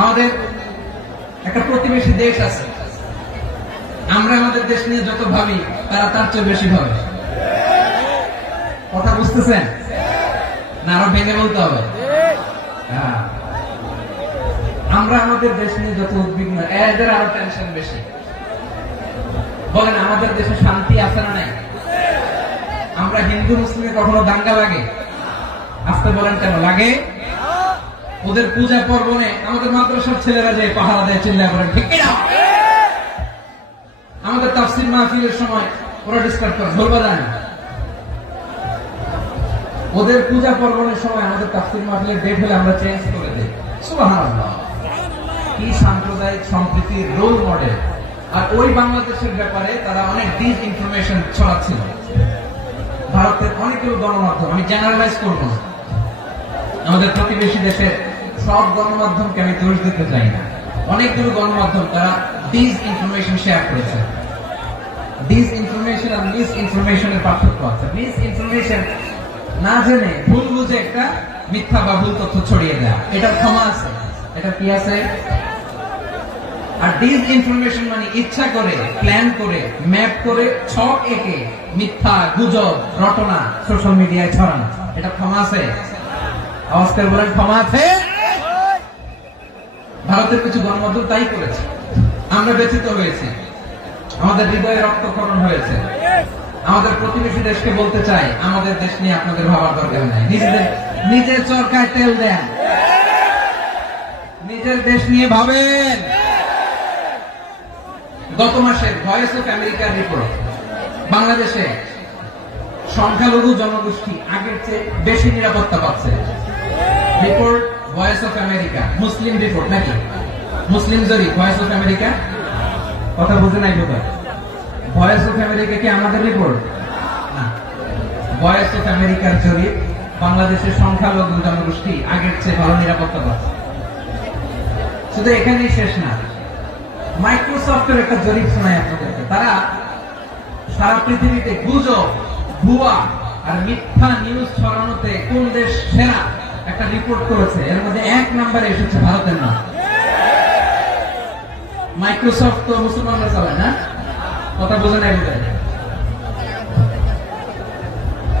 আমাদের একটা প্রতিবেশী দেশ আছে, আমরা আমাদের দেশ নিয়ে যত ভাবি তারা তার চেয়ে বেশি ভাবে। কথা বুঝতেছেন না? আরো ভেঙে বলতে হবে। হ্যাঁ, আমরা আমাদের দেশ নিয়ে যত উদ্বিগ্ন, এদের আরো টেনশন বেশি। বলেন, আমাদের দেশে শান্তি আছে না নাই? আমরা হিন্দু মুসলিমে কখনো দাঙ্গা লাগে? আসতে বলেন কেন লাগে? ওদের পূজা পর্বণে আমাদের মাদ্রাসার ছেলেরা যে পাহারা দেয়, চিল্লায় বলেন ঠিক কিনা? আমাদের তাফসীর মাহফিলের সময় ওরা ডিস্টার্ব করে, বলবা যায় না। ওদের পূজা পর্বণের সময় আমাদের তাফসীর মাহফিলের ডেট হলে আমরা চেঞ্জ করে দেই। সুবহানাল্লাহ, কি সাম্প্রদায়িক সম্প্রীতির রোল মডেল। আর ওই বাংলাদেশের ব্যাপারে তারা অনেক ডিস ইনফরমেশন ছড়াচ্ছিল। ভারতের অনেকগুলো গণমাধ্যম, আমি জেনারেলাইজ করবো না, আমাদের প্রতিবেশী দেশের সব গণমাধ্যমকে আমি দোষ দিতে চাই না, অনেকগুলো গণমাধ্যম তারা ডিস ইনফরমেশন শেয়ার করেছে। ডিস ইনফরমেশন আর মিস ইনফরমেশনের পার্থক্য আছে। মিস ইনফরমেশন না জেনে ভুল বুঝে একটা মিথ্যা বা ভুল তথ্য ছড়িয়ে দেয়, এটা ক্ষমা আছে, এটা কি আছে। আর ডিস ইনফরমেশন মানে ইচ্ছা করে, প্ল্যান করে, ম্যাপ করে, ছক এঁকে মিথ্যা, গুজব, রটনা সোশ্যাল মিডিয়ায় ছড়ানো, এটা ক্ষমা আছে? আওয়াজ করে বলেন ক্ষমা আছে? ভারতের কিছু গণমাধ্যম তাই করেছে, আমরা ব্যথিত হয়েছি, আমাদের হৃদয়ে রক্তক্ষরণ হয়েছে। আমাদের প্রতিবেশী দেশকে বলতে চাই, আমাদের দেশ নিয়ে আপনাদের ভাবার দরকার নাই, নিজের চরকায় তেল দেন, নিজের দেশ নিয়ে ভাবেন। গত মাসের ভয়েস অফ আমেরিকার রিপোর্ট, বাংলাদেশে সংখ্যালঘু জনগোষ্ঠী আগের চেয়ে বেশি নিরাপত্তা পাচ্ছে। Report voice of America, Muslim report নাকি? মুসলিম জরিপ, ভয়েস অফ আমেরিকা। কথা বুঝে নাই বোধ হয়। ভয়েস অফ আমেরিকা কি আমাদের রিপোর্ট না? ভয়েস অফ আমেরিকার জরিপ, বাংলাদেশের সংখ্যালঘু জনগোষ্ঠী আগের চেয়ে ভালো নিরাপত্তা পাচ্ছে। শুধু এখানেই শেষ না, মাইক্রোসফটের একটা জরিপ শোনায় আপনাদেরকে। তারা সারা পৃথিবীতে গুজব, ভুয়া আর মিথ্যা নিউজ ছড়ানোতে কোন দেশ সেরা একটা রিপোর্ট করেছে। এর মধ্যে 1 নম্বরে এসেছে ভারতের নাম। মাইক্রোসফট তো মুসলমানরা চালায় না? কথা বোঝে নাই বোধ হয়।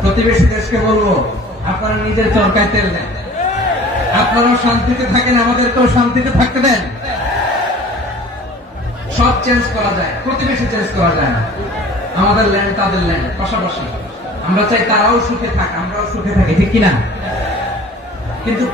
প্রতিবেশী দেশকে বলবো, আপনারা নিজের চরকায় তেল দেন, আপনারাও শান্তিতে থাকেন, আমাদেরকেও শান্তিতে থাকতে দেন। সব চেঞ্জ করা যায়, প্রতিবেশী চেঞ্জ করা যায় না। আমাদের ল্যান্ড তাদের ল্যান্ড, পাশাপাশি। আমরা চাই তারাও সুখে থাক, আমরাও সুখে থাকি, ঠিক কিনা? কিন্তু